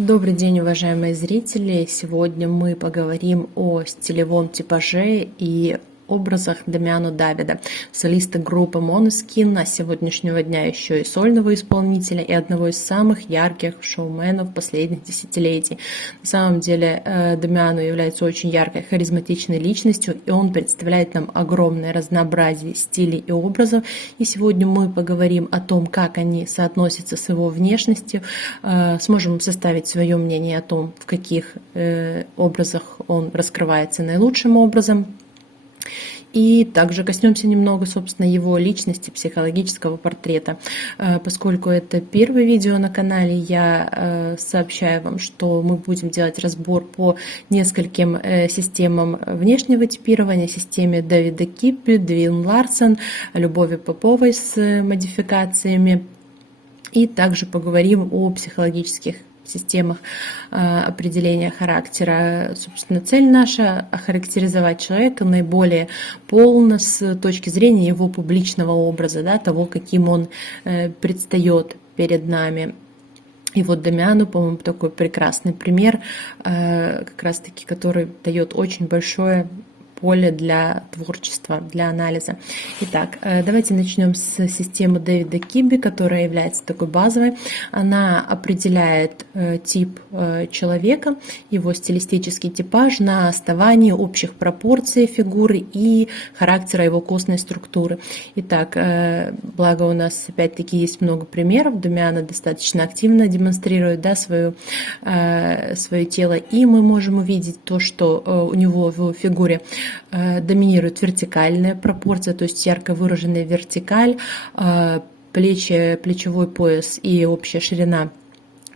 Добрый день, уважаемые зрители! Сегодня мы поговорим о стилевом типаже и образах Дамиано Давида, солиста группы Måneskin, а с сегодняшнего дня еще и сольного исполнителя и одного из самых ярких шоуменов последних десятилетий. На самом деле Дамиано является очень яркой, харизматичной личностью, и он представляет нам огромное разнообразие стилей и образов. И сегодня мы поговорим о том, как они соотносятся с его внешностью, сможем составить свое мнение о том, в каких образах он раскрывается наилучшим образом. И также коснемся немного, собственно, его личности, психологического портрета. Поскольку это первое видео на канале, я сообщаю вам, что мы будем делать разбор по нескольким системам внешнего типирования, системе Дэвида Киппи, Двин Ларсон, Любови Поповой с модификациями. И также поговорим о психологических системах определения характера. Собственно, цель наша — охарактеризовать человека наиболее полно с точки зрения его публичного образа, да, того, каким он предстает перед нами. И вот Дамиано, по-моему, такой прекрасный пример, как раз-таки, который дает очень большое поле для творчества, для анализа. Итак, давайте начнем с системы Дэвида Киппи, которая является такой базовой. Она определяет тип человека, его стилистический типаж на основании общих пропорций фигуры и характера его костной структуры. Итак, благо у нас опять-таки есть много примеров, Дамиано достаточно активно демонстрирует, да, свое тело, и мы можем увидеть то, что у него в фигуре доминирует вертикальная пропорция, то есть ярко выраженная вертикаль, плечи, плечевой пояс и общая ширина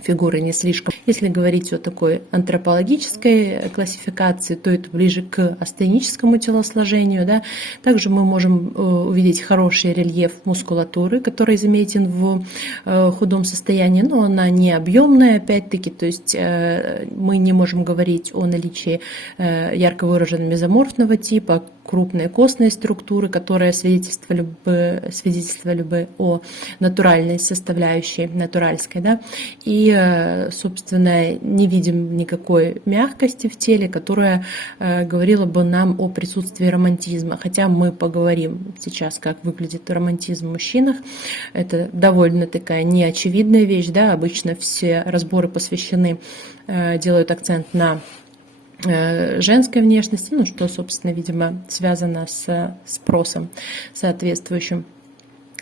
фигуры не слишком. Если говорить о такой антропологической классификации, то это ближе к астеническому телосложению. Да. Также мы можем увидеть хороший рельеф мускулатуры, который заметен в худом состоянии, но она не объемная, опять-таки, то есть мы не можем говорить о наличии ярко выраженного мезоморфного типа, крупной костной структуры, которая свидетельствовали бы о натуральной составляющей, натуральской, да, и, собственно, не видим никакой мягкости в теле, которая говорила бы нам о присутствии романтизма, хотя мы поговорим сейчас, как выглядит романтизм в мужчинах. Это довольно такая неочевидная вещь, да, обычно все разборы посвящены, делают акцент на женской внешности, ну, что, собственно, видимо, связано с спросом соответствующим.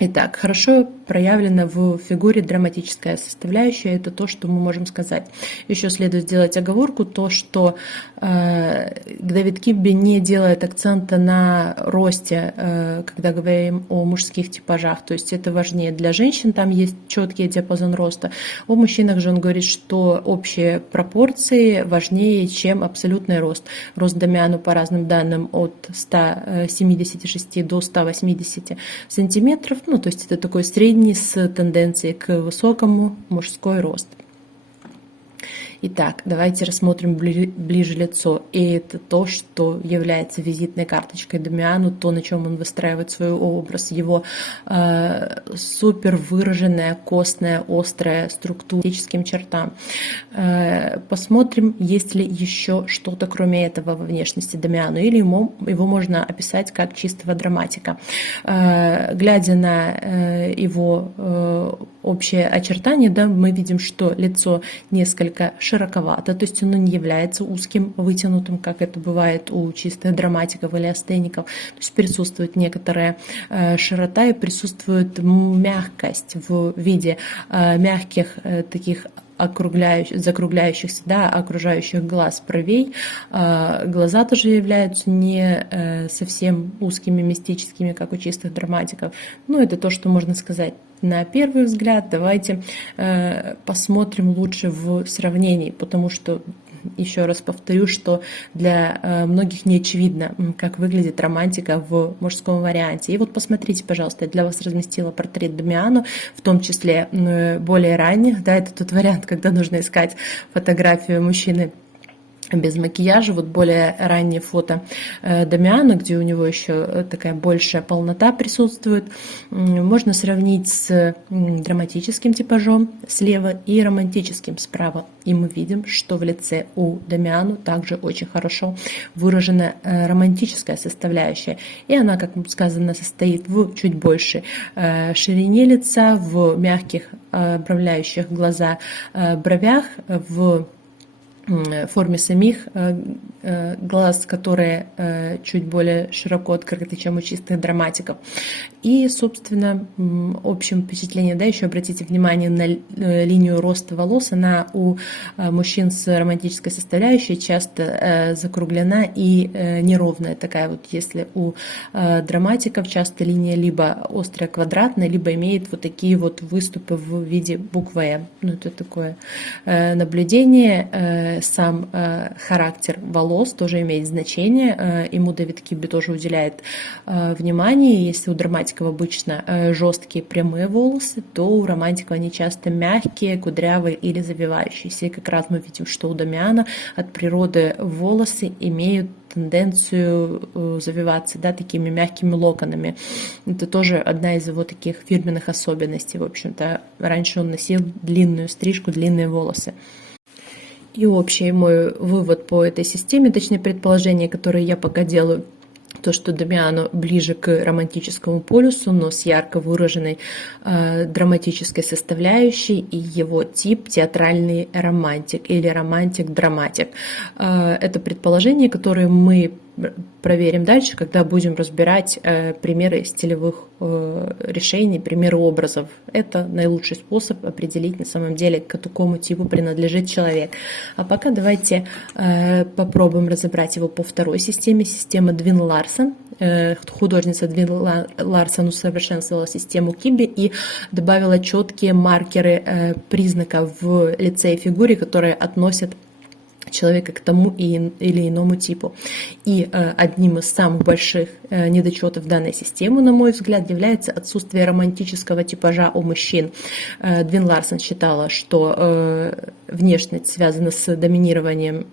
Итак, хорошо проявлена в фигуре драматическая составляющая, это то, что мы можем сказать. Еще следует сделать оговорку, то, что Дэвид Киппи не делает акцента на росте, когда говорим о мужских типажах, то есть это важнее для женщин, там есть четкий диапазон роста. О мужчинах же он говорит, что общие пропорции важнее, чем абсолютный рост. Рост Дамиано, по разным данным, от 176 до 180 сантиметров, ну, то есть это такой средний с тенденцией к высокому мужской рост. Итак, давайте рассмотрим ближе лицо. И это то, что является визитной карточкой Дамиано, то, на чем он выстраивает свой образ, его супер выраженная костная, острая структура физическим чертам. Посмотрим, есть ли еще что-то, кроме этого, во внешности Дамиано, или его можно описать как чистого драматика. Глядя на его общее очертание, да, мы видим, что лицо несколько широковато, то есть оно не является узким, вытянутым, как это бывает у чистых драматиков или астеников. То есть присутствует некоторая широта и присутствует мягкость в виде мягких таких закругляющихся, да, окружающих глаз бровей. Глаза тоже являются не совсем узкими, мистическими, как у чистых драматиков. Ну, это то, что можно сказать на первый взгляд. Давайте посмотрим лучше в сравнении, потому что, еще раз повторю, что для многих не очевидно, как выглядит романтика в мужском варианте. И вот посмотрите, пожалуйста, я для вас разместила портрет Дамиано, в том числе более ранних, да, это тот вариант, когда нужно искать фотографию мужчины без макияжа. Вот более ранние фото Дамиана, где у него еще такая большая полнота присутствует, можно сравнить с драматическим типажом слева и романтическим справа. И мы видим, что в лице у Дамиана также очень хорошо выражена романтическая составляющая. И она, как сказано, состоит в чуть большей ширине лица, в мягких, обрамляющих глаза бровях, в форме самих глаз, которые чуть более широко открыты, чем у чистых драматиков. И, собственно, общем впечатление, да, еще обратите внимание на линию роста волос, она у мужчин с романтической составляющей часто закруглена и неровная такая вот, если у драматиков часто линия либо острая квадратная, либо имеет вот такие вот выступы в виде буквы «М». Ну, это такое наблюдение. Сам характер волос тоже имеет значение, ему Дэвид Кибби тоже уделяет внимание. Если у драматиков обычно жесткие прямые волосы, то у романтиков они часто мягкие, кудрявые или завивающиеся. И как раз мы видим, что у Дамиана от природы волосы имеют тенденцию завиваться, да, такими мягкими локонами. Это тоже одна из его таких фирменных особенностей. В общем-то, раньше он носил длинную стрижку, длинные волосы. И общий мой вывод по этой системе, точнее предположение, которое я пока делаю, то, что Дамиано ближе к романтическому полюсу, но с ярко выраженной драматической составляющей, и его тип театральный романтик или романтик-драматик. Это предположение, которое мы проверим дальше, когда будем разбирать примеры стилевых решений, примеры образов. Это наилучший способ определить на самом деле, к какому типу принадлежит человек. А пока давайте попробуем разобрать его по второй системе. Система Двин-Ларсон. Художница Двин-Ларсон усовершенствовала систему Кибби и добавила четкие маркеры признаков в лице и фигуре, которые относят человека к тому или иному типу. И одним из самых больших недочетов данной системы, на мой взгляд, является отсутствие романтического типажа у мужчин. Двин-Ларсон считала, что внешность связана с доминированием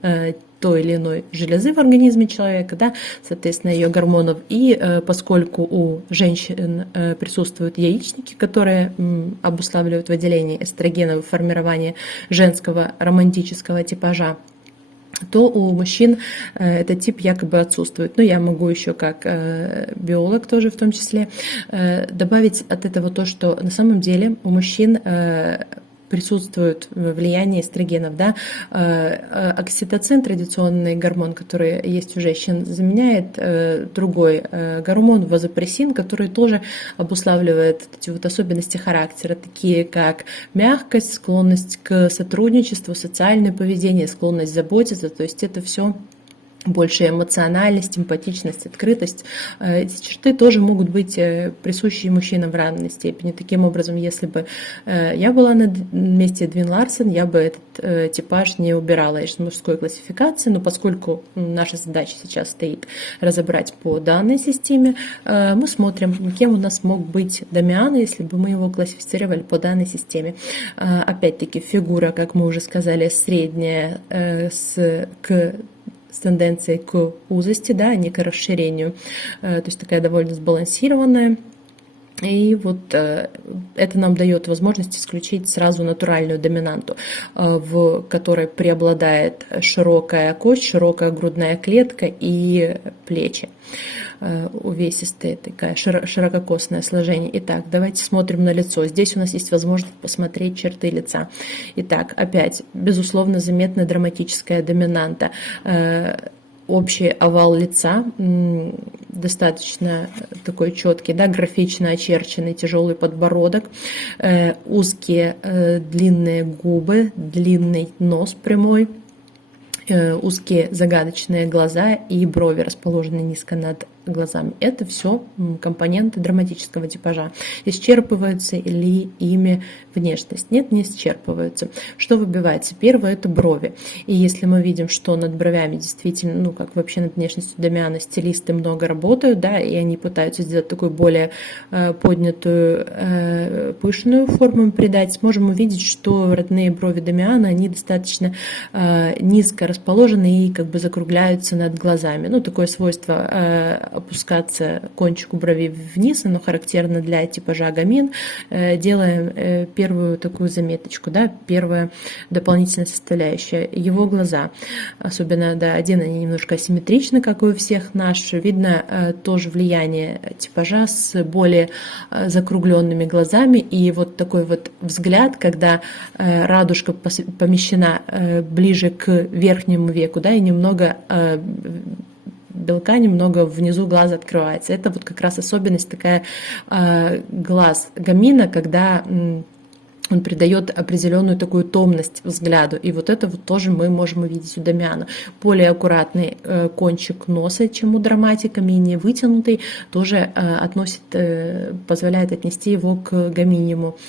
той или иной железы в организме человека, да, соответственно, ее гормонов. И поскольку у женщин присутствуют яичники, которые обуславливают выделение эстрогенов и формирование женского романтического типажа, то у мужчин этот тип якобы отсутствует. Но я могу еще как биолог тоже в том числе добавить от этого то, что на самом деле у мужчин присутствует влияние эстрогенов. Да? Окситоцин, традиционный гормон, который есть у женщин, заменяет другой гормон, вазопрессин, который тоже обуславливает эти вот особенности характера, такие как мягкость, склонность к сотрудничеству, социальное поведение, склонность заботиться. То есть это все больше эмоциональность, эмпатичность, открытость. Эти черты тоже могут быть присущи мужчинам в равной степени. Таким образом, если бы я была на месте Двин-Ларсон, я бы этот типаж не убирала из мужской классификации, но поскольку наша задача сейчас стоит разобрать по данной системе, мы смотрим, кем у нас мог быть Дамиано, если бы мы его классифицировали по данной системе. Опять-таки, фигура, как мы уже сказали, средняя с тенденцией к узости, да, а не к расширению. То есть такая довольно сбалансированная. И вот это нам дает возможность исключить сразу натуральную доминанту, в которой преобладает широкая кость, широкая грудная клетка и плечи. Увесистое, такое ширококосное сложение. Итак, давайте смотрим на лицо. Здесь у нас есть возможность посмотреть черты лица. Итак, опять, безусловно, заметна драматическая доминанта. Общий овал лица достаточно такой четкий, да, графично очерченный, тяжелый подбородок, узкие длинные губы, длинный нос прямой, узкие загадочные глаза и брови, расположенные низко над глазами. Это все компоненты драматического типажа. Исчерпываются ли ими внешность? Нет, не исчерпываются. Что выбивается? Первое – это брови. И если мы видим, что над бровями действительно, ну, как вообще над внешностью Дамиана, стилисты много работают, да, и они пытаются сделать такую более поднятую, пышную форму придать, можем увидеть, что родные брови Дамиана, они достаточно низко расположены и как бы закругляются над глазами. Ну, такое свойство опускаться кончику брови вниз, оно характерно для типажа гамин. Делаем первую такую заметочку, да, первая дополнительная составляющая. Его глаза, особенно, да, один они немножко асимметричны, как и у всех наш. Видно тоже влияние типажа с более закругленными глазами. И вот такой вот взгляд, когда радужка помещена ближе к верхнему веку, да, и немного белка немного внизу глаза открывается. Это вот как раз особенность такая глаз гамина, когда он придает определенную такую томность взгляду. И вот это вот тоже мы можем увидеть у Дамиана. Более аккуратный кончик носа, чем у драматика, менее вытянутый, тоже позволяет отнести его к гаминему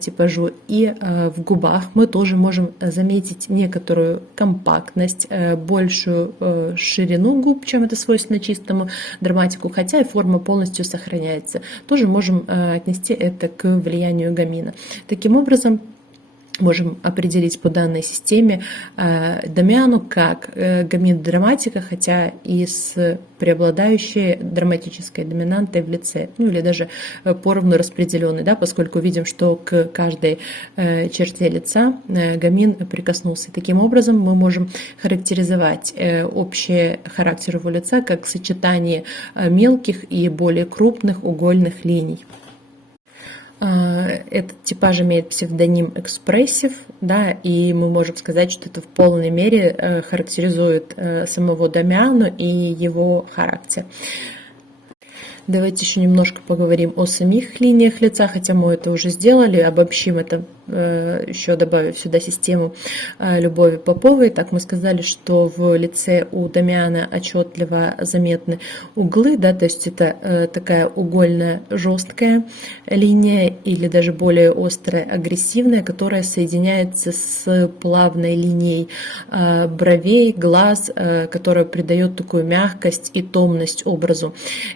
типажу. И в губах мы тоже можем заметить некоторую компактность, большую ширину губ, чем это свойственно чистому драматику, хотя и форма полностью сохраняется. Тоже можем отнести это к влиянию гамина. Таким образом, можем определить по данной системе Дамиану как гамин драматика, хотя и с преобладающей драматической доминантой в лице, ну или даже поровну распределенной, да, поскольку видим, что к каждой черте лица гамин прикоснулся. Таким образом, мы можем характеризовать общий характер его лица как сочетание мелких и более крупных угольных линий. Этот типаж имеет псевдоним экспрессив, да, и мы можем сказать, что это в полной мере характеризует самого Дамиану и его характер. Давайте еще немножко поговорим о самих линиях лица, хотя мы это уже сделали, обобщим это, еще добавив сюда систему Любови Поповой. Так мы сказали, что в лице у Дамиана отчетливо заметны углы, да, то есть это такая угольная жесткая линия или даже более острая агрессивная, которая соединяется с плавной линией бровей, глаз, которая придает такую мягкость и томность образу.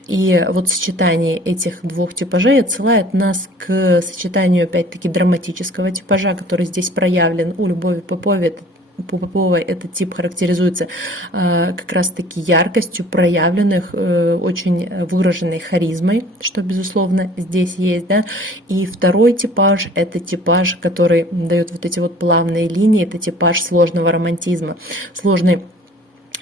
И вот сочетание этих двух типажей отсылает нас к сочетанию, опять-таки, драматического типажа, который здесь проявлен у Любови Поповой. Этот тип характеризуется как раз-таки яркостью проявленных, очень выраженной харизмой, что, безусловно, здесь есть, да. И второй типаж – это типаж, который дает вот эти вот плавные линии, это типаж сложного романтизма. Сложный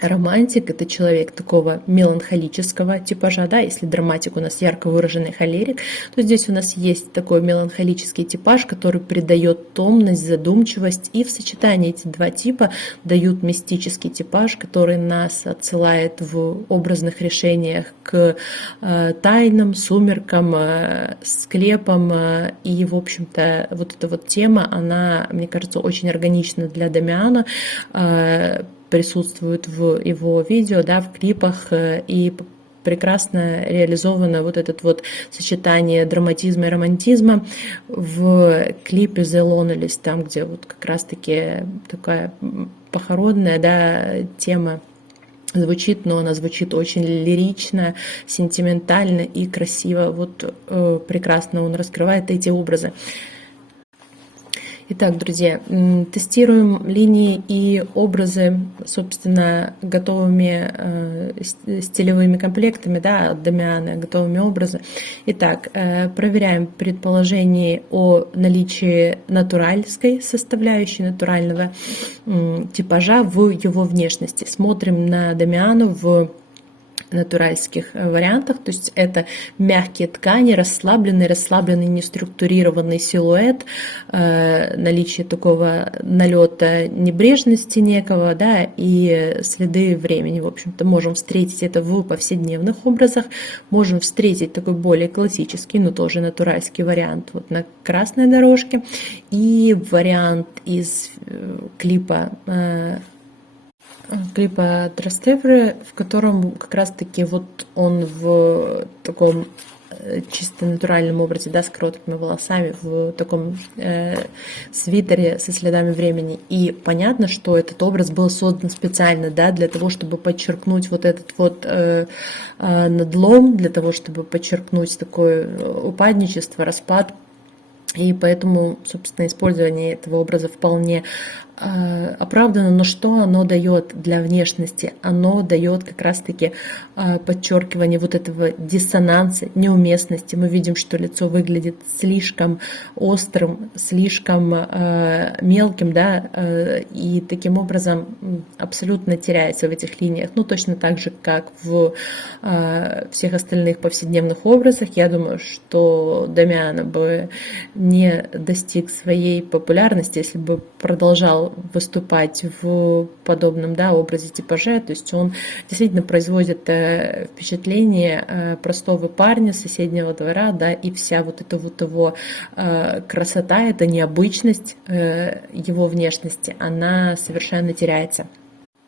романтик – это человек такого меланхолического типажа, да, если драматик у нас ярко выраженный холерик, то здесь у нас есть такой меланхолический типаж, который придает томность, задумчивость, и в сочетании эти два типа дают мистический типаж, который нас отсылает в образных решениях к тайнам, сумеркам, склепам, и, в общем-то, вот эта вот тема, она, мне кажется, очень органична для Дамиана, присутствует в его видео, да, в клипах, и прекрасно реализовано вот это вот сочетание драматизма и романтизма в клипе The Lonelist, там, где вот как раз-таки такая похоронная, да, тема звучит, но она звучит очень лирично, сентиментально и красиво. Вот прекрасно он раскрывает эти образы. Итак, друзья, тестируем линии и образы, собственно, готовыми стилевыми комплектами, да, от Дамиана, готовыми образы. Итак, проверяем предположение о наличии натуральской составляющей, натурального типажа в его внешности. Смотрим на Дамиану в натуральских вариантах, то есть это мягкие ткани, расслабленный, неструктурированный силуэт, наличие такого налета небрежности некого, да, и следы времени. В общем-то, можем встретить это в повседневных образах, можем встретить такой более классический, но тоже натуральский вариант вот на красной дорожке, и вариант из клипа Клипа Трастевре, в котором как раз-таки вот он в таком чисто натуральном образе, да, с короткими волосами, в таком свитере со следами времени. И понятно, что этот образ был создан специально, да, для того, чтобы подчеркнуть вот этот вот надлом, для того, чтобы подчеркнуть такое упадничество, распад. И поэтому, собственно, использование этого образа вполне оправдано. Но что оно дает для внешности? Оно дает как раз-таки подчеркивание вот этого диссонанса, неуместности. Мы видим, что лицо выглядит слишком острым, слишком мелким, да, и таким образом абсолютно теряется в этих линиях. Ну, точно так же, как в всех остальных повседневных образах. Я думаю, что Дамиано бы не достиг своей популярности, если бы продолжал выступать в подобном, да, образе типаже. То есть он действительно производит впечатление простого парня с соседнего двора, да, и вся вот эта вот его красота, эта необычность его внешности, она совершенно теряется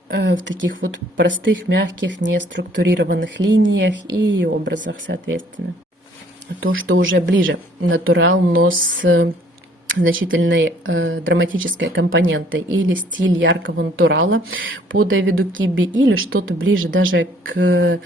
в таких вот простых, мягких, неструктурированных линиях и образах, соответственно. То, что уже ближе натурал, но с значительной драматической компонентой, или стиль яркого натурала по Дэвиду Кибби, или что-то ближе даже к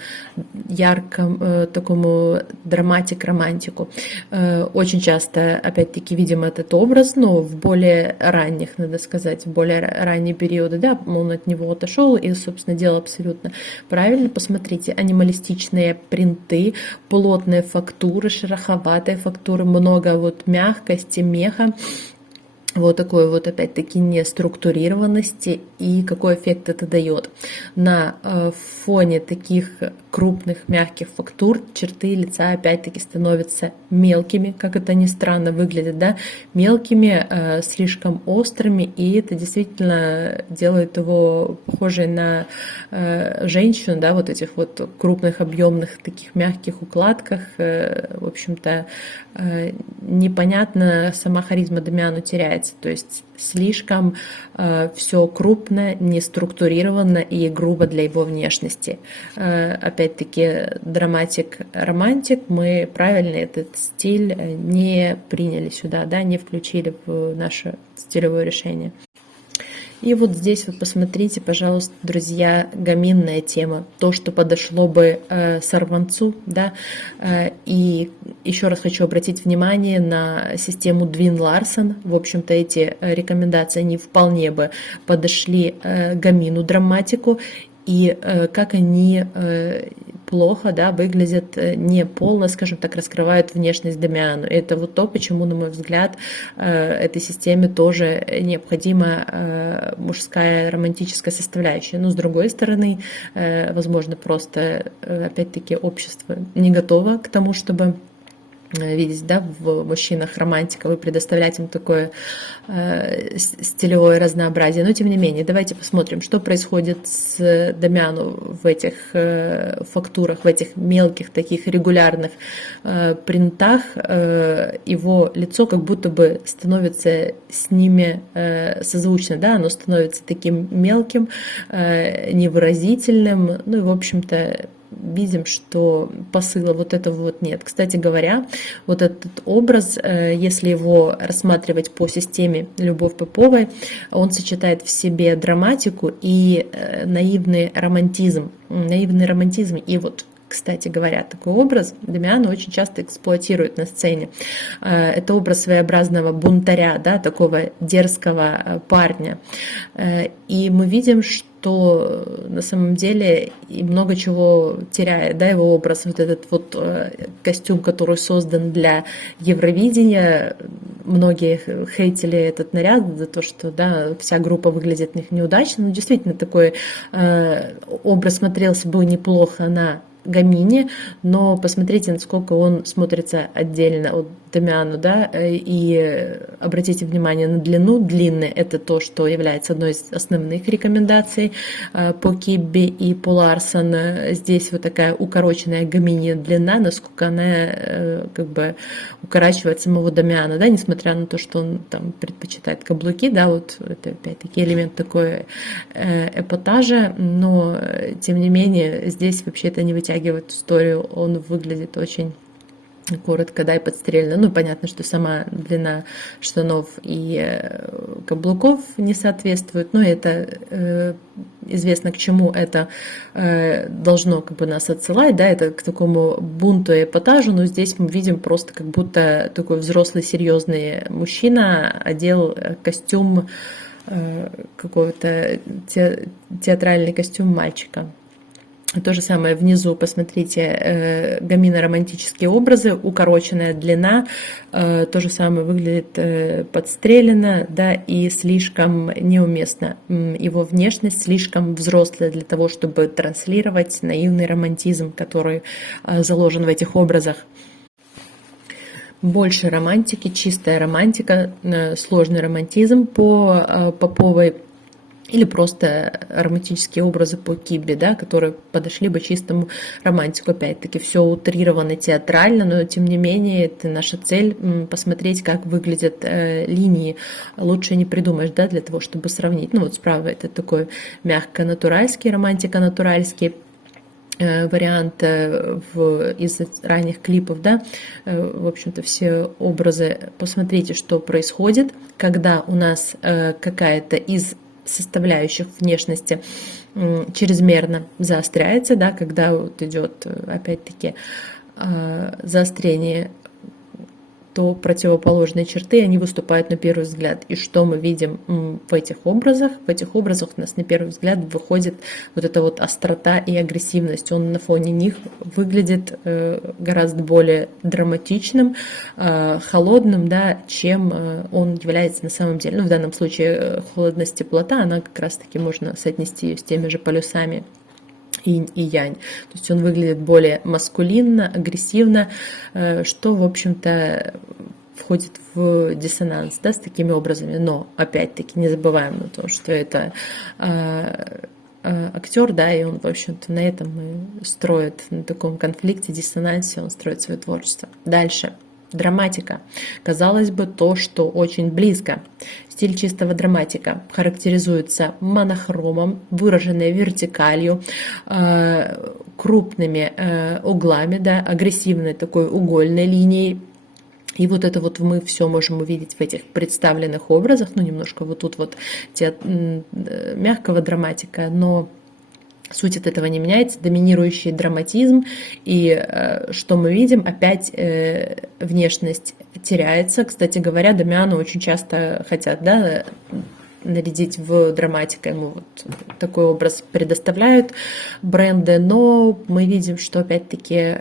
яркому такому драматик-романтику. Очень часто, опять-таки, видим этот образ, но в более ранних, надо сказать, в более ранние периоды, да, он от него отошел и, собственно, делал абсолютно правильно. Посмотрите, анималистичные принты, плотные фактуры, шероховатые фактуры, много вот мягкости, меха. Вот такой вот, опять-таки, неструктурированности, и какой эффект это дает. На фоне таких крупных мягких фактур черты лица опять-таки становятся мелкими, как это ни странно выглядит, да, мелкими, слишком острыми, и это действительно делает его похожей на женщину, да, вот этих вот крупных, объемных, таких мягких укладках. В общем-то, непонятно, сама харизма Дамиано теряется. То есть слишком все крупно, неструктурировано и грубо для его внешности. Опять-таки, драматик-романтик, мы правильно этот стиль не приняли сюда, да, не включили в наше стилевое решение. И вот здесь вот посмотрите, пожалуйста, друзья, гаминная тема, то, что подошло бы сорванцу, да, и еще раз хочу обратить внимание на систему Двин Ларсон. В общем-то, эти рекомендации, они вполне бы подошли гамину, драматику, и как они плохо, да, выглядят, не полно, скажем так, раскрывают внешность Дамиано. Это вот то, почему, на мой взгляд, этой системе тоже необходима мужская романтическая составляющая. Но, с другой стороны, возможно, просто, опять-таки, общество не готово к тому, чтобы видеть, да, в мужчинах романтиков и предоставлять им такое стилевое разнообразие. Но, тем не менее, давайте посмотрим, что происходит с Дамиано в этих фактурах, в этих мелких, таких регулярных принтах. Его лицо как будто бы становится с ними созвучно, да, оно становится таким мелким, невыразительным, ну и, в общем-то, видим, что посыла вот этого вот нет. Кстати говоря, вот этот образ, если его рассматривать по системе Любовь Поповой, он сочетает в себе драматику и наивный романтизм. Наивный романтизм. И вот, кстати говоря, такой образ Дамиано очень часто эксплуатирует на сцене. Это образ своеобразного бунтаря, да, такого дерзкого парня. И мы видим, что на самом деле и много чего теряет, да, его образ, вот этот вот костюм, который создан для Евровидения. Многие хейтили этот наряд за то, что, да, вся группа выглядит неудачно, но действительно такой образ смотрелся бы неплохо на гамине, но посмотрите, насколько он смотрится отдельно от Дамиано, да, и обратите внимание на длину. Длинный — это то, что является одной из основных рекомендаций по Кибби и по Ларсон. Здесь вот такая укороченная гамини длина, насколько она как бы укорачивает самого Дамиано, да, несмотря на то, что он там предпочитает каблуки, да, вот это опять-таки элемент такой эпатажа, но тем не менее здесь вообще это не вытягивает историю, он выглядит очень коротко, да, и подстрелено. Ну, понятно, что сама длина штанов и каблуков не соответствует, но это известно, к чему это должно как бы нас отсылать, да, это к такому бунту и эпатажу, но здесь мы видим просто как будто такой взрослый, серьезный мужчина одел костюм, какого-то театральный костюм мальчика. То же самое внизу, посмотрите, гамино-романтические образы, укороченная длина, то же самое выглядит подстрелено, да, и слишком неуместно. Его внешность слишком взрослая для того, чтобы транслировать наивный романтизм, который заложен в этих образах. Больше романтики, чистая романтика, сложный романтизм по Поповой, или просто романтические образы по Кибби, да, которые подошли бы чистому романтику. Опять-таки все утрировано театрально, но тем не менее это наша цель посмотреть, как выглядят линии. Лучше не придумаешь, да, для того, чтобы сравнить. Ну вот справа это такой мягко-натуральский, романтика-натуральский вариант из ранних клипов, да, в общем-то все образы. Посмотрите, что происходит, когда у нас какая-то из составляющих внешности чрезмерно заостряется, да, когда вот идет опять-таки заострение, то противоположные черты, они выступают на первый взгляд. И что мы видим в этих образах? В этих образах у нас на первый взгляд выходит вот эта вот острота и агрессивность. Он на фоне них выглядит гораздо более драматичным, холодным, да, чем он является на самом деле. Ну, в данном случае холодность, теплота, она как раз-таки можно соотнести ее с теми же полюсами инь и янь. То есть он выглядит более маскулинно, агрессивно, что, в общем-то, входит в диссонанс, да, с такими образами. Но, опять-таки, не забываем о том, что это актер, да, и он, в общем-то, на этом и строит, на таком конфликте, диссонансе, он строит свое творчество. Дальше. Драматика. Казалось бы, то, что очень близко. Стиль чистого драматика характеризуется монохромом, выраженной вертикалью, крупными углами, да, агрессивной такой угольной линией. И вот это вот мы все можем увидеть в этих представленных образах, ну, немножко вот тут вот мягкого драматика, но суть от этого не меняется, доминирующий драматизм, и что мы видим, опять внешность теряется. Кстати говоря, Дамиано очень часто хотят, да, нарядить в драматика, ему вот такой образ предоставляют бренды, но мы видим, что опять-таки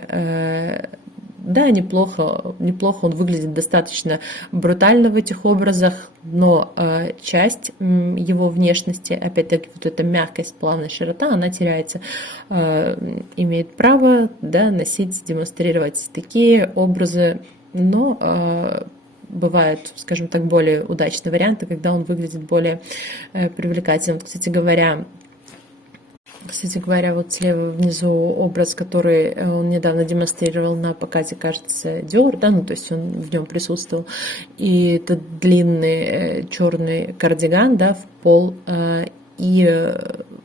да, неплохо он выглядит достаточно брутально в этих образах, но часть его внешности, опять-таки вот эта мягкость, плавная широта, она теряется. Имеет право, да, носить, демонстрировать такие образы, но бывают, скажем так, более удачные варианты, когда он выглядит более привлекательным. Кстати говоря, вот слева внизу образ, который он недавно демонстрировал на показе, кажется, Dior, да, ну то есть он в нем присутствовал, и это длинный черный кардиган, да, в пол, и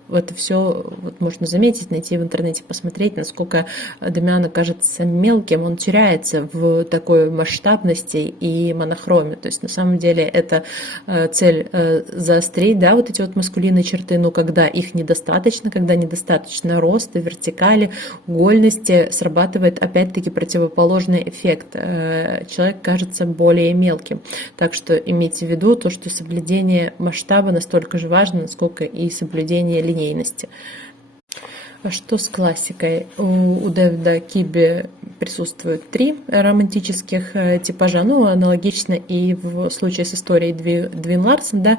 это все вот можно заметить, найти в интернете, посмотреть, насколько Дамиано кажется мелким, он теряется в такой масштабности и монохроме. То есть на самом деле это цель заострить, да, вот эти вот маскулинные черты, но когда их недостаточно, когда недостаточно роста, вертикали, угольности, срабатывает опять-таки противоположный эффект. Человек кажется более мелким. Так что имейте в виду то, что соблюдение масштаба настолько же важно, насколько и соблюдение линейности. А что с классикой? У Дэвида Киби присутствуют три романтических типажа, ну, аналогично и в случае с историей Двин Ларсон, да,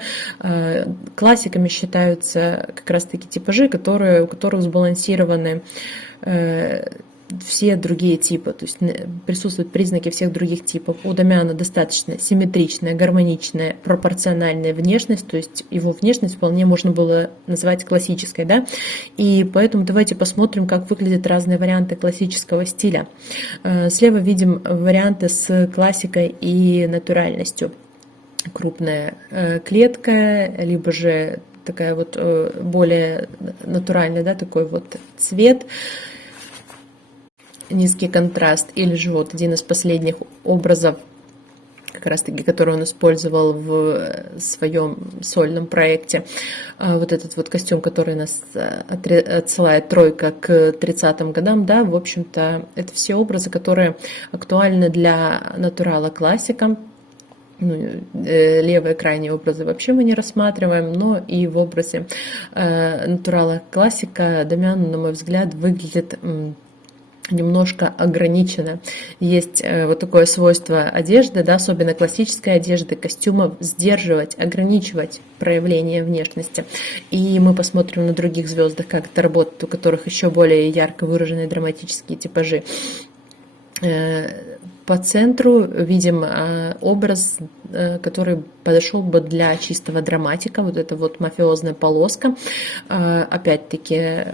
классиками считаются как раз-таки типажи, у которых сбалансированы все другие типы, то есть присутствуют признаки всех других типов. У Дамиана достаточно симметричная, гармоничная, пропорциональная внешность, то есть его внешность вполне можно было назвать классической, да, и поэтому давайте посмотрим, как выглядят разные варианты классического стиля. Слева видим варианты с классикой и натуральностью. Крупная клетка, либо же такая вот более натуральная, да, такой вот цвет, низкий контраст, или же вот один из последних образов, как раз таки, который он использовал в своем сольном проекте, вот этот вот костюм, который нас отсылает тройка к 30-м годам, да, в общем-то, это все образы, которые актуальны для натурала классика. Ну, левые крайние образы вообще мы не рассматриваем, но и в образе натурала классика Дамиан, на мой взгляд, выглядит немножко ограничено. Есть вот такое свойство одежды, да, особенно классической одежды, костюмов, сдерживать, ограничивать проявление внешности. И мы посмотрим на других звездах, как это работает, у которых еще более ярко выраженные драматические типажи. По центру видим образ, который подошел бы для чистого драматика, вот эта вот мафиозная полоска. Опять-таки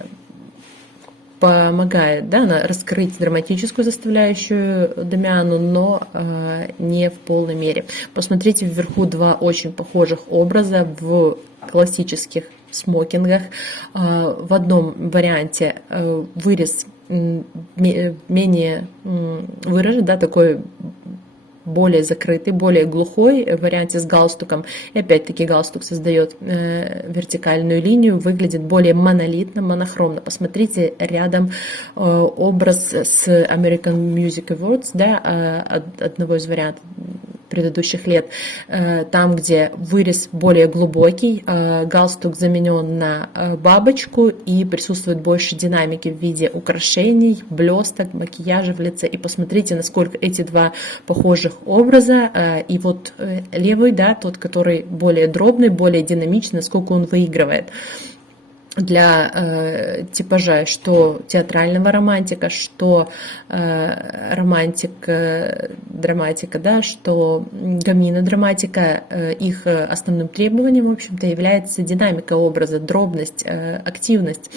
помогает, да, раскрыть драматическую составляющую Дамиану, но не в полной мере. Посмотрите вверху два очень похожих образа в классических смокингах. В одном варианте вырез менее выражен, да, такой более закрытый, более глухой, в варианте с галстуком. И опять-таки галстук создает вертикальную линию, выглядит более монолитно, монохромно. Посмотрите рядом образ с American Music Awards, да, одного из вариантов предыдущих лет, там, где вырез более глубокий, галстук заменен на бабочку и присутствует больше динамики в виде украшений, блесток, макияжа в лице. И посмотрите, насколько эти два похожих образа, и вот левый, да, тот, который более дробный, более динамичный, насколько он выигрывает для типажа, что театрального романтика, что романтик-драматика, да, что гамина-драматика. Их основным требованием, в общем-то, является динамика образа, дробность, активность.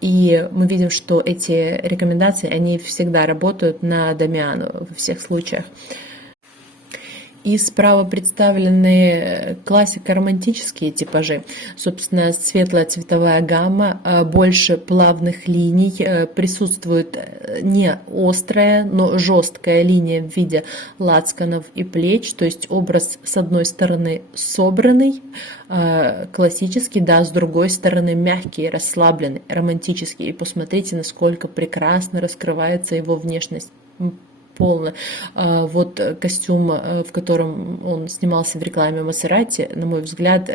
И мы видим, что эти рекомендации, они всегда работают на Дамиану во всех случаях. И справа представлены классико-романтические типажи. Собственно, светлая цветовая гамма, больше плавных линий, присутствует не острая, но жесткая линия в виде лацканов и плеч, то есть образ с одной стороны собранный, классический, да, с другой стороны мягкий, расслабленный, романтический. И посмотрите, насколько прекрасно раскрывается его внешность. Полно. Вот костюм, в котором он снимался в рекламе Масерати, на мой взгляд,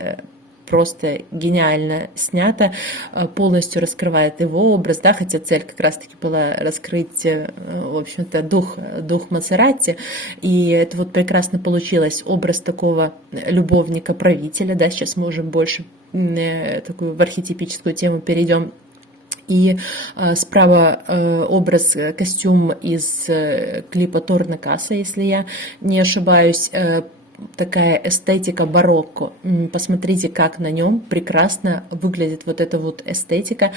просто гениально снято, полностью раскрывает его образ, да, хотя цель как раз-таки была раскрыть, в общем-то, дух Масерати, и это вот прекрасно получилось, образ такого любовника-правителя, да, сейчас мы уже больше такую в архетипическую тему перейдем. И справа образ, костюм из клипа Торнакаса, если я не ошибаюсь, такая эстетика барокко. Посмотрите, как на нем прекрасно выглядит вот эта вот эстетика.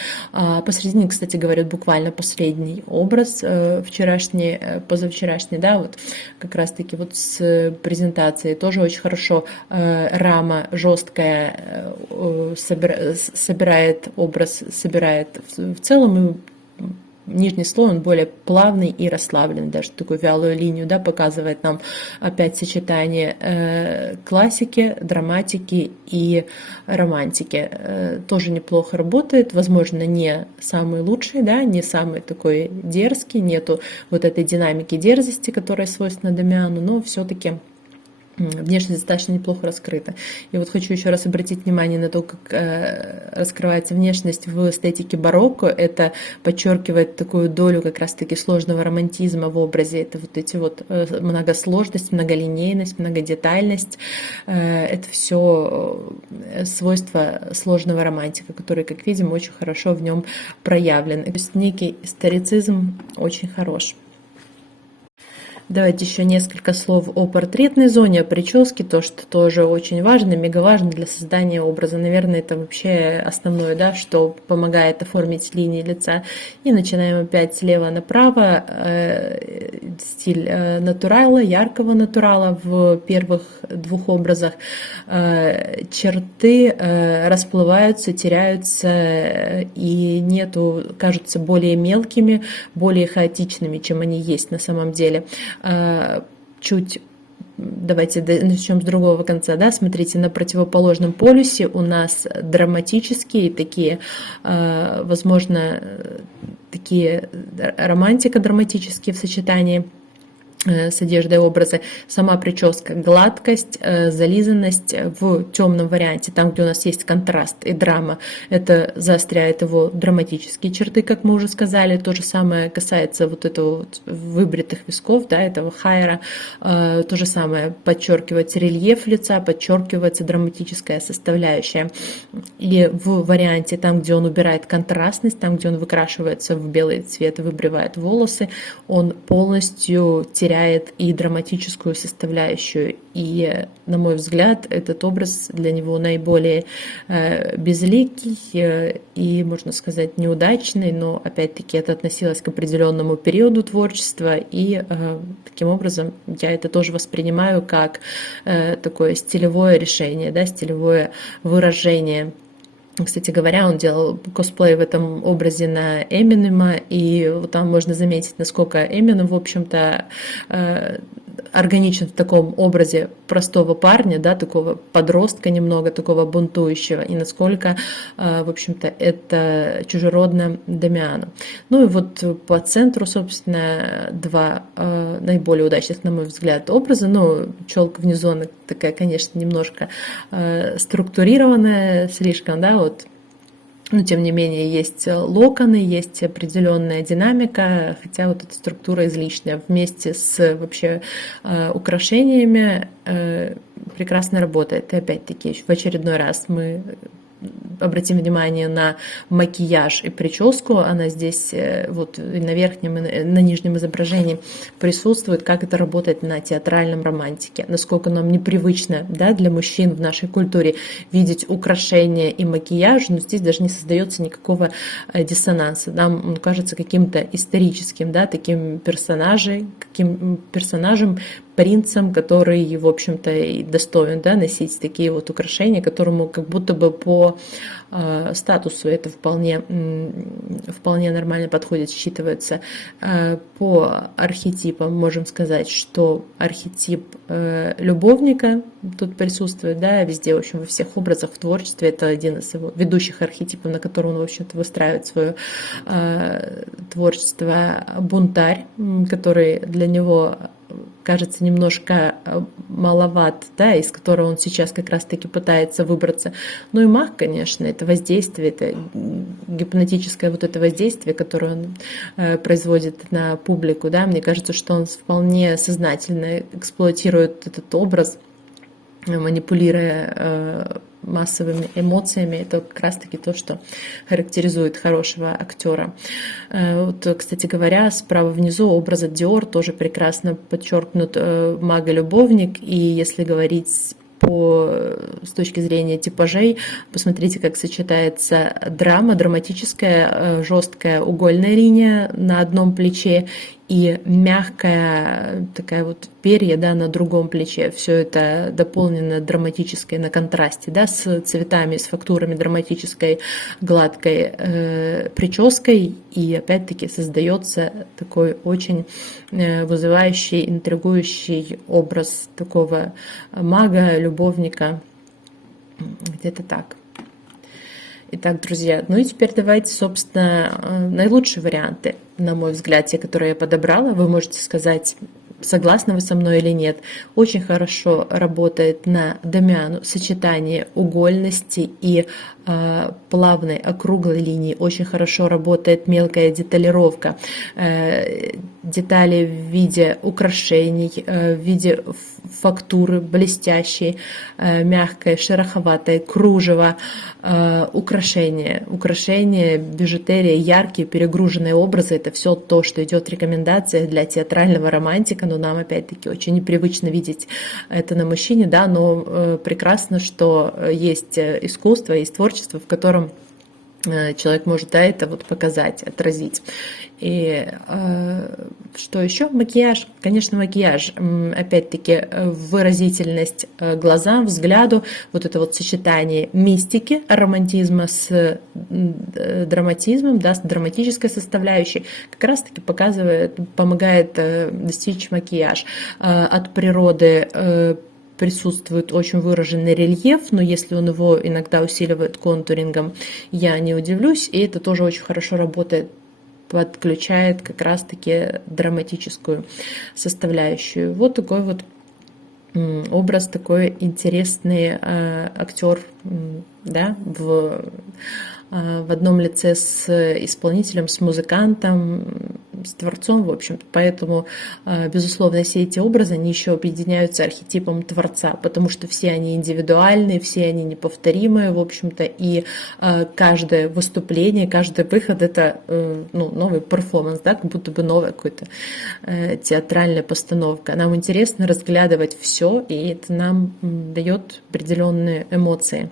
Посередине, кстати, говорят, буквально последний образ вчерашний, позавчерашний, да, вот как раз-таки вот с презентацией тоже очень хорошо. Рама жесткая собирает образ, собирает в целом, и нижний слой, он более плавный и расслабленный, даже такую вялую линию, да, показывает нам опять сочетание классики, драматики и романтики. Тоже неплохо работает, возможно, не самый лучший, да, не самый такой дерзкий, нету вот этой динамики дерзости, которая свойственна Дамиану, но все-таки внешность достаточно неплохо раскрыта. И вот хочу еще раз обратить внимание на то, как раскрывается внешность в эстетике барокко. Это подчеркивает такую долю как раз-таки сложного романтизма в образе. Это вот эти вот многосложность, многолинейность, многодетальность. Это все свойства сложного романтика, который, как видим, очень хорошо в нем проявлен. То есть некий историцизм очень хорош. Давайте еще несколько слов о портретной зоне, о прическе, то, что тоже очень важно, мега важно для создания образа. Наверное, это вообще основное, да, что помогает оформить линии лица. И начинаем опять слева направо. Стиль натурала, яркого натурала в первых двух образах. Черты расплываются, теряются и кажутся более мелкими, более хаотичными, чем они есть на самом деле. Давайте начнем с другого конца, да, смотрите, на противоположном полюсе у нас драматические такие, возможно, такие романтико-драматические в сочетании с одеждой образы, сама прическа, гладкость, зализанность в темном варианте, там, где у нас есть контраст и драма, это заостряет его драматические черты, как мы уже сказали. То же самое касается вот этого вот выбритых висков, да, этого хайра. То же самое подчеркивается рельеф лица, подчеркивается драматическая составляющая. И в варианте, там, где он убирает контрастность, там, где он выкрашивается в белый цвет, выбривает волосы, он полностью теряет и драматическую составляющую. И, на мой взгляд, этот образ для него наиболее безликий и, можно сказать, неудачный, но, опять-таки, это относилось к определенному периоду творчества, и таким образом я это тоже воспринимаю как такое стилевое решение, да, стилевое выражение. Кстати говоря, он делал косплей в этом образе на Эминема, и там можно заметить, насколько Эминем, в общем-то, органичен в таком образе простого парня, да, такого подростка немного, такого бунтующего, и насколько, в общем-то, это чужеродно Дамиану. Ну и вот по центру, собственно, два наиболее удачных, на мой взгляд, образа. Ну, челка внизу, она такая, конечно, немножко структурированная слишком, да, вот. Но, тем не менее, есть локоны, есть определенная динамика, хотя вот эта структура излишняя. Вместе с вообще украшениями прекрасно работает. И опять-таки, в очередной раз мы обратим внимание на макияж и прическу. Она здесь вот и на верхнем, и на нижнем изображении присутствует, как это работает на театральном романтике. Насколько нам непривычно, да, для мужчин в нашей культуре видеть украшения и макияж, но здесь даже не создается никакого диссонанса. Нам он кажется каким-то историческим, да, таким персонажем, принцем, который, в общем-то, и достоин, да, носить такие вот украшения, которому как будто бы по статусу это вполне нормально подходит, считывается. По архетипам можем сказать, что архетип любовника тут присутствует, да, везде, в общем, во всех образах в творчестве. Это один из его ведущих архетипов, на котором он, в общем-то, выстраивает свое творчество. Бунтарь, который для него кажется немножко маловат, да, из которого он сейчас как раз-таки пытается выбраться. Ну и маг, конечно, это воздействие, это гипнотическое вот это воздействие, которое он производит на публику, да, мне кажется, что он вполне сознательно эксплуатирует этот образ, манипулируя массовыми эмоциями. Это как раз-таки то, что характеризует хорошего актера. Вот, кстати говоря, справа внизу образ Диор тоже прекрасно подчеркнут, мага-любовник. И если говорить с точки зрения типажей, посмотрите, как сочетается драматическая, жесткая угольная линия на одном плече и мягкая такая вот перья, да, на другом плече. Все это дополнено драматической на контрасте, да, с цветами, с фактурами драматической гладкой прической. И опять-таки создается такой очень вызывающий, интригующий образ такого мага, любовника. Где-то так. Итак, друзья, ну и теперь давайте, собственно, наилучшие варианты, на мой взгляд, те, которые я подобрала. Вы можете сказать согласны вы со мной или нет. Очень хорошо работает на Дамиану сочетание угольности и плавной округлой линии. Очень хорошо работает мелкая деталировка. Детали в виде украшений, в виде фактуры блестящей, мягкой, шероховатой, кружево, украшения, бижутерия, яркие перегруженные образы. Это все то, что идет в рекомендациях для театрального романтика, но нам опять-таки очень непривычно видеть это на мужчине, да, но прекрасно, что есть искусство, есть творчество, в котором человек может, да, это вот показать, отразить. И что еще? Макияж. Конечно, макияж. Опять-таки, выразительность глазам, взгляду, вот это вот сочетание мистики, романтизма с драматизмом, да, с драматической составляющей, как раз-таки показывает, помогает достичь макияж. От природы присутствует очень выраженный рельеф, но если он его иногда усиливает контурингом, я не удивлюсь, и это тоже очень хорошо работает, подключает как раз-таки драматическую составляющую. Вот такой вот образ, такой интересный актер, да, в одном лице с исполнителем, с музыкантом, с творцом, в общем-то. Поэтому, безусловно, все эти образы, они еще объединяются архетипом творца, потому что все они индивидуальные, все они неповторимые, в общем-то, и каждое выступление, каждый выход — это новый перформанс, да, как будто бы новая какая-то театральная постановка. Нам интересно разглядывать все, и это нам дает определенные эмоции.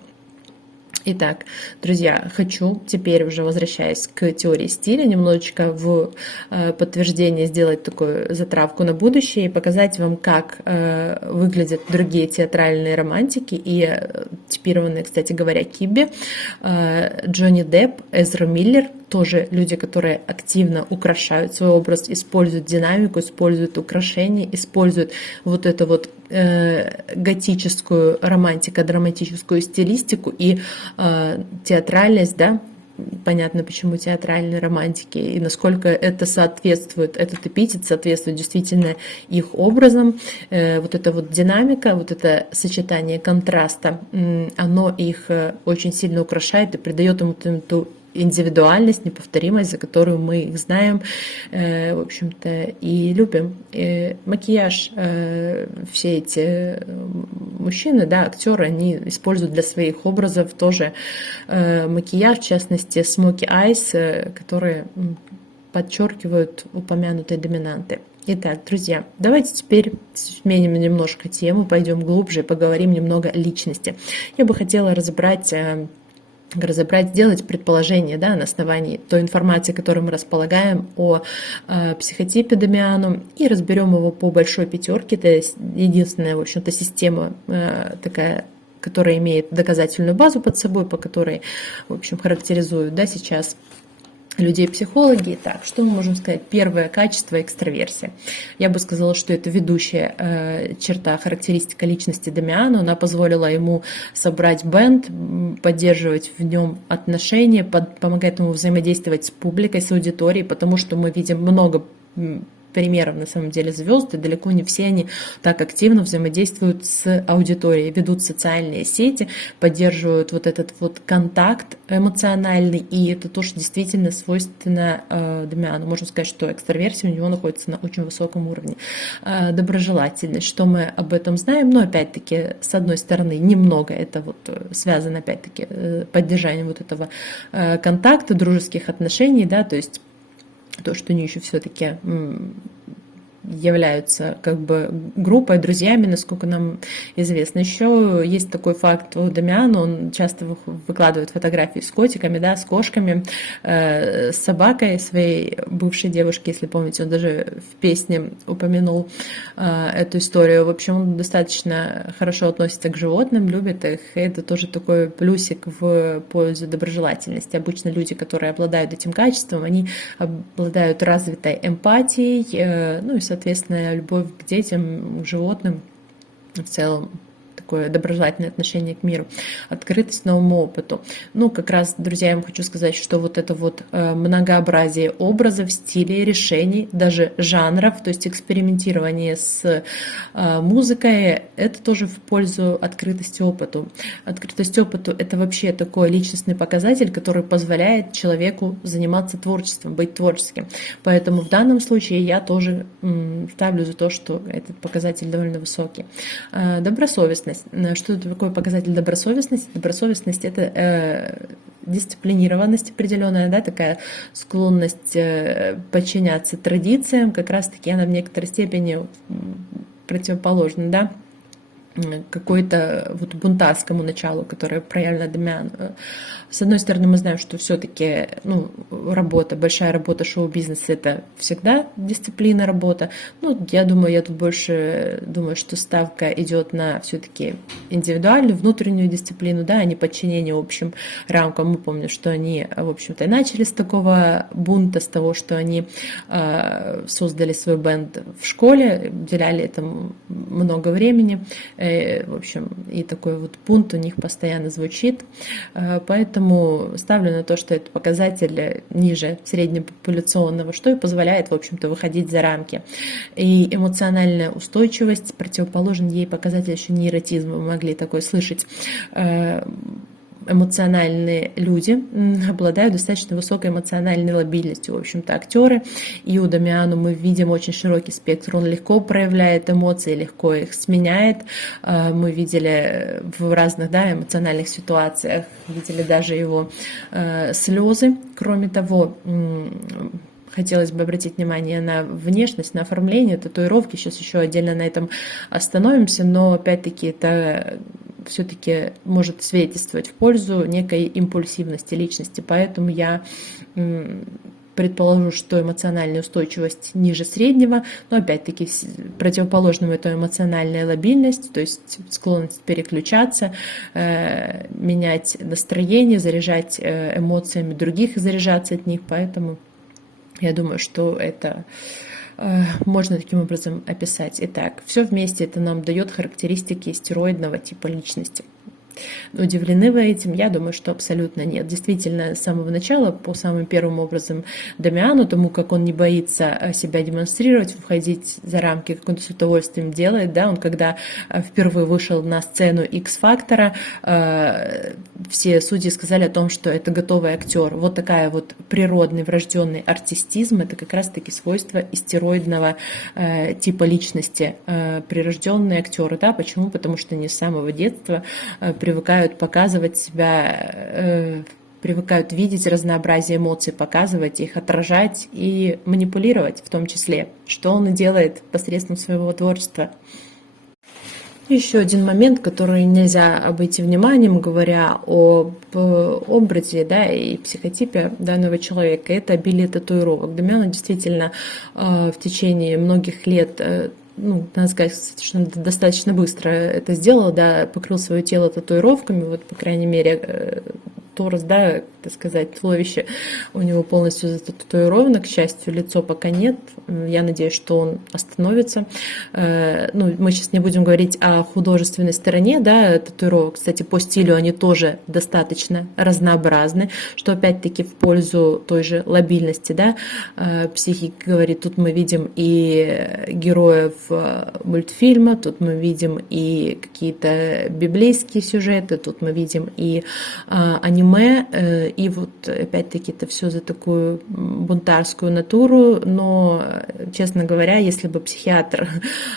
Итак, друзья, хочу теперь, уже возвращаясь к теории стиля, немножечко в подтверждение сделать такую затравку на будущее и показать вам, как выглядят другие театральные романтики и типированные, кстати говоря, Кибби, Джонни Депп, Эзра Миллер, тоже люди, которые активно украшают свой образ, используют динамику, используют украшения, используют вот эту вот готическую романтико-драматическую стилистику и театральность, да, понятно, почему театральные романтики и насколько это соответствует, этот эпитет соответствует действительно их образам. Вот эта вот динамика, вот это сочетание контраста, оно их очень сильно украшает и придает им эту индивидуальность, неповторимость, за которую мы их знаем, в общем-то, и любим. И макияж, все эти мужчины, да, актеры, они используют для своих образов тоже макияж, в частности, smoky eyes, которые подчеркивают упомянутые доминанты. Итак, друзья, давайте теперь сменим немножко тему, пойдем глубже и поговорим немного о личности. Я бы хотела разобрать, сделать предположение, да, на основании той информации, которую мы располагаем о психотипе Дамиану, и разберем его по большой пятерке. Это единственная, в общем-то, система такая, которая имеет доказательную базу под собой, по которой, в общем, характеризуют, да, сейчас людей-психологи. Так, что мы можем сказать? Первое качество — экстраверсия. Я бы сказала, что это ведущая черта, характеристика личности Дамиана. Она позволила ему собрать бенд, поддерживать в нем отношения, помогает ему взаимодействовать с публикой, с аудиторией, потому что мы видим много примеров, на самом деле, звезд, и далеко не все они так активно взаимодействуют с аудиторией, ведут социальные сети, поддерживают вот этот вот контакт эмоциональный, и это тоже действительно свойственно Дамиану. Можно сказать, что экстраверсия у него находится на очень высоком уровне. Доброжелательность, что мы об этом знаем, но опять-таки, с одной стороны, немного это вот связано, опять-таки, поддержанием вот этого контакта, дружеских отношений, да, то есть то, что они еще все-таки являются как бы группой, друзьями, насколько нам известно. Еще есть такой факт у Дамиана, он часто выкладывает фотографии с котиками, да, с кошками, с собакой своей бывшей девушки, если помните, он даже в песне упомянул эту историю. В общем, он достаточно хорошо относится к животным, любит их, и это тоже такой плюсик в пользу доброжелательности. Обычно люди, которые обладают этим качеством, они обладают развитой эмпатией, ну и, соответственно, любовь к детям, к животным, в целом такое доброжелательное отношение к миру, открытость новому опыту. Ну, как раз, друзья, я вам хочу сказать, что вот это вот многообразие образов, стилей, решений, даже жанров, то есть экспериментирование с музыкой, это тоже в пользу открытости опыту. Открытость опыту — это вообще такой личностный показатель, который позволяет человеку заниматься творчеством, быть творческим. Поэтому в данном случае я тоже ставлю за то, что этот показатель довольно высокий. Добросовестность. Что такое показатель добросовестности? Добросовестность — это дисциплинированность определенная, да, такая склонность подчиняться традициям, как раз-таки она в некоторой степени противоположна, да, какой-то вот бунтарскому началу, которое проявлено Дамиану. С одной стороны, мы знаем, что все-таки работа, большая работа шоу-бизнеса — это всегда дисциплина, работа. Я думаю, я тут больше думаю, что ставка идет на все-таки индивидуальную, внутреннюю дисциплину, да, а не подчинение общим рамкам. Мы помним, что они, в общем-то, начали с такого бунта, с того, что они создали свой бенд в школе, уделяли этому много времени. В общем, и такой вот бунт у них постоянно звучит. Поэтому ставлю на то, что это показатель ниже среднепопуляционного, что и позволяет, в общем-то, выходить за рамки. И эмоциональная устойчивость противоположен ей показатель еще нейротизма. Вы могли такое слышать. Эмоциональные люди обладают достаточно высокой эмоциональной лобильностью. В общем-то, актеры, и у Дамиану мы видим очень широкий спектр. Он легко проявляет эмоции, легко их сменяет. Мы видели в разных, да, эмоциональных ситуациях, видели даже его слезы. Кроме того, хотелось бы обратить внимание на внешность, на оформление, татуировки. Сейчас еще отдельно на этом остановимся, но опять-таки это все-таки может свидетельствовать в пользу некой импульсивности личности. Поэтому я предположу, что эмоциональная устойчивость ниже среднего, но опять-таки противоположным это эмоциональная лобильность, то есть склонность переключаться, менять настроение, заряжать эмоциями других и заряжаться от них. Поэтому я думаю, что это можно таким образом описать. Итак, все вместе это нам дает характеристики стероидного типа личности. Удивлены вы этим? Я думаю, что абсолютно нет. Действительно, с самого начала, по самым первым образом Дамиану, тому, как он не боится себя демонстрировать, входить за рамки, как он с удовольствием делает, да, он когда впервые вышел на сцену X-фактора, все судьи сказали о том, что это готовый актер. Вот такая вот природный врожденный артистизм, это как раз-таки свойство истероидного типа личности, прирожденные актеры, да, почему? Потому что они с самого детства привыкают показывать себя, привыкают видеть разнообразие эмоций, показывать их, отражать и манипулировать в том числе, что он и делает посредством своего творчества. Еще один момент, который нельзя обойти вниманием, говоря об образе, да, и психотипе данного человека, это обилие татуировок. Дамиан действительно в течение многих лет, надо сказать, что он достаточно быстро это сделал, да, покрыл свое тело татуировками, вот, по крайней мере, торс, да, так сказать, туловище у него полностью зататуировано, к счастью, лицо пока нет, я надеюсь, что он остановится. Мы сейчас не будем говорить о художественной стороне, да, татуировок, кстати, по стилю они тоже достаточно разнообразны, что опять-таки в пользу той же лобильности, да, психики говорит, тут мы видим и героев мультфильма, тут мы видим и какие-то библейские сюжеты, тут мы видим и аниме, и вот опять-таки это все за такую бунтарскую натуру, но, честно говоря, если бы психиатр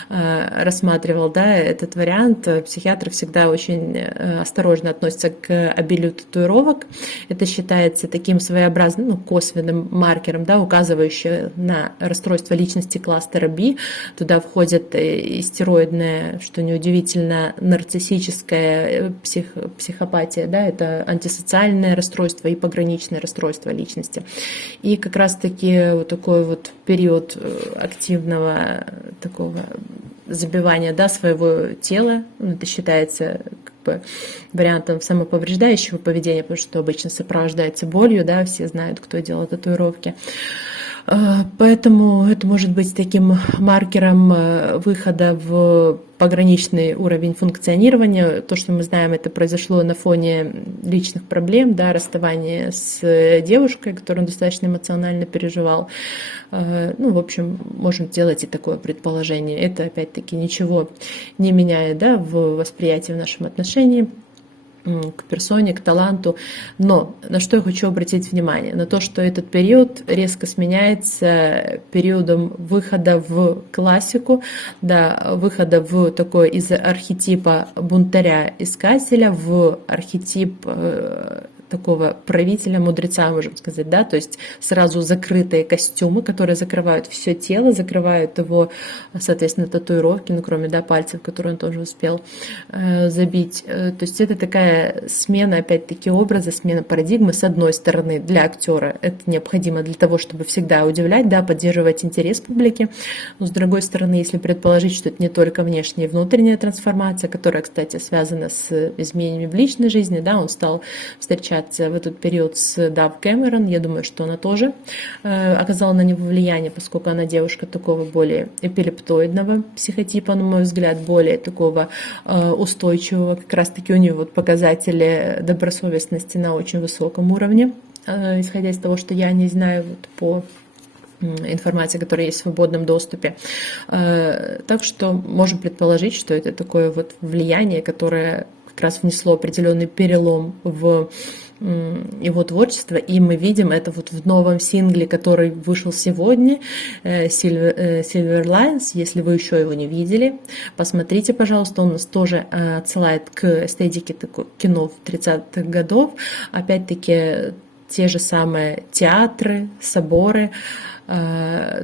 рассматривал, да, этот вариант, психиатр всегда очень осторожно относится к обилию татуировок. Это считается таким своеобразным, косвенным маркером, да, указывающим на расстройство личности кластера B. Туда входит истероидное, что неудивительно, нарциссическая психопатия, да, это антисоциальное расстройство и пограничное расстройство личности. И как раз-таки вот такой вот период активного такого забивания, да, своего тела, это считается как бы вариантом самоповреждающего поведения, потому что обычно сопровождается болью, да, все знают, кто делал татуировки. Поэтому это может быть таким маркером выхода в пограничный уровень функционирования. То, что мы знаем, это произошло на фоне личных проблем, да, расставания с девушкой, которую он достаточно эмоционально переживал. Ну, в общем, можем сделать и такое предположение. Это, опять-таки, ничего не меняет, да, в восприятии в нашем отношении к персоне, к таланту. Но на что я хочу обратить внимание? На то, что этот период резко сменяется периодом выхода в классику, да, выхода в такой из архетипа бунтаря-искателя в архетип такого правителя, мудреца, можем сказать, да, то есть сразу закрытые костюмы, которые закрывают все тело, закрывают его, соответственно, татуировки, ну, кроме, да, пальцев, которые он тоже успел забить. То есть это такая смена, опять-таки, образа, смена парадигмы. С одной стороны, для актера это необходимо для того, чтобы всегда удивлять, да, поддерживать интерес публики, но с другой стороны, если предположить, что это не только внешняя и внутренняя трансформация, которая, кстати, связана с изменениями в личной жизни, да, он стал встречаться в этот период с Дав Кэмерон. Я думаю, что она тоже оказала на него влияние, поскольку она девушка такого более эпилептоидного психотипа, на мой взгляд, более такого устойчивого. Как раз-таки у нее вот показатели добросовестности на очень высоком уровне, исходя из того, что я не знаю вот по информации, которая есть в свободном доступе. Так что можем предположить, что это такое вот влияние, которое как раз внесло определенный перелом в его творчество, и мы видим это вот в новом сингле, который вышел сегодня, Silver Lines. Если вы еще его не видели, посмотрите, пожалуйста, он нас тоже отсылает к эстетике такой кино 30-х годов, опять-таки те же самые театры, соборы,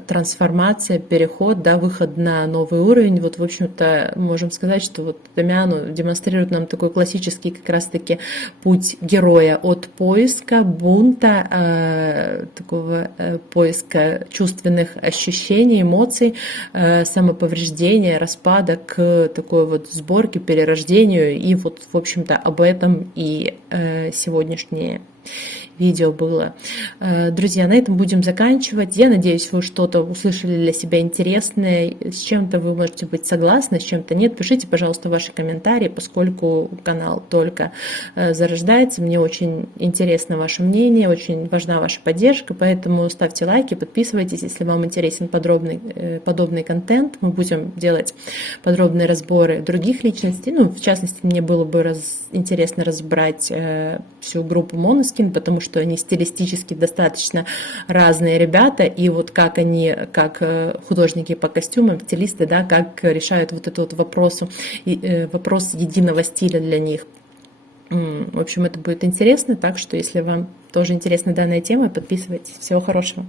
трансформация, переход, да, выход на новый уровень. Вот, в общем-то, можем сказать, что вот Дамиану демонстрирует нам такой классический как раз-таки путь героя от поиска, бунта, такого поиска чувственных ощущений, эмоций, самоповреждения, распада к такой вот сборке, перерождению. И вот, в общем-то, об этом и сегодняшнее видео было. Друзья, на этом будем заканчивать. Я надеюсь, вы что-то услышали для себя интересное. С чем-то вы можете быть согласны, с чем-то нет. Пишите, пожалуйста, ваши комментарии, поскольку канал только зарождается. Мне очень интересно ваше мнение, очень важна ваша поддержка, поэтому ставьте лайки, подписывайтесь, если вам интересен подобный контент. Мы будем делать подробные разборы других личностей. Ну, в частности, мне было бы интересно разобрать всю группу Måneskin, потому что они стилистически достаточно разные ребята, и вот как они, как художники по костюмам, стилисты, да, как решают вот этот вот вопрос единого стиля для них. В общем, это будет интересно, так что если вам тоже интересна данная тема, подписывайтесь. Всего хорошего.